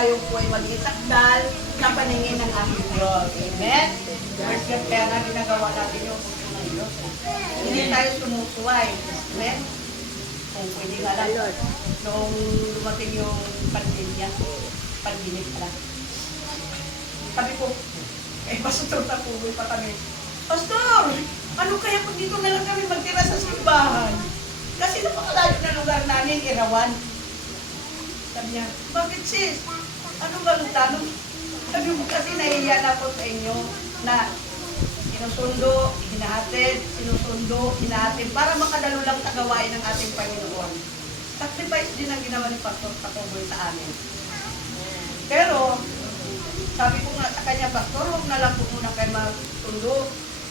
tayo po ay maging sakdal na paningin ng aking Diyos. Amen? First God, kaya nga ginagawa natin yung puso ng Diyos. Hindi tayo sumusuway. Amen? Kung pwede nga lang, noong dumating yung pandemya, pandemic na. Sabi ko, pastor, tapuloy pa kami. Pastor, ano kaya kung dito na lang kami magtira sa simbahan? Kasi napakalayo na lugar namin, Irawan. Sabi niya, bakit sis? Ano bang tanong? Sabi mo kasi nahihiya na ako sa inyo na sinusundo, hinahatid, sinusundo, hinahatid para makadalo lang sa gawain ng ating Panginoon. Sacrifice din ang ginawa ni Pastor Tapoboy sa amin. Pero, sabi ko nga sa kanya, Pastor, huwag na lang po muna kayo magsundo.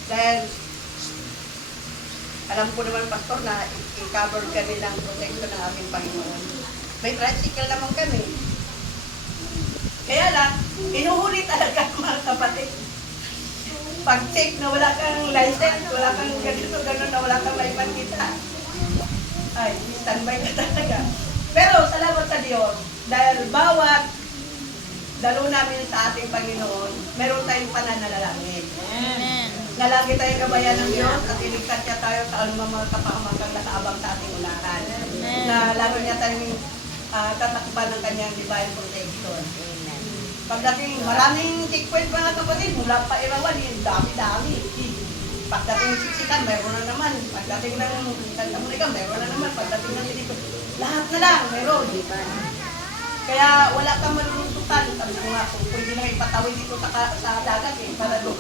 Dahil, alam ko naman, Pastor, na i-cover kami ng protection ng ating Panginoon. May tricycle naman kami. Kaya lang, inuhuli talaga mga kapatid. Pag-check na wala kang license, wala kang ganito, gano'n na wala kang maipan kita. Ay, standby na talaga. Pero salamat sa Diyos, dahil bawat dalo namin sa ating Panginoon, meron tayong pananalangin. Amen. Na lagi tayong gabayan ng Diyos at iligtas niya tayo sa anumang mga kapakamakang nakaabang sa ating unahan. Amen. Na lalo niya tayong tatakban ng kanyang divine protection. Pagdating, maraming checkpoint mga kapatid, mula pa Irawan, dami-dami. Pagdating siksikan, mayroon na naman. Pagdating ng Santa Monica, mayroon na naman. Pagdating ng dito, lahat na lang, mayroon. Kaya wala kang malulusutan. Sabi ko nga, kung pwede na ipatawid dito sa dagat, para doon.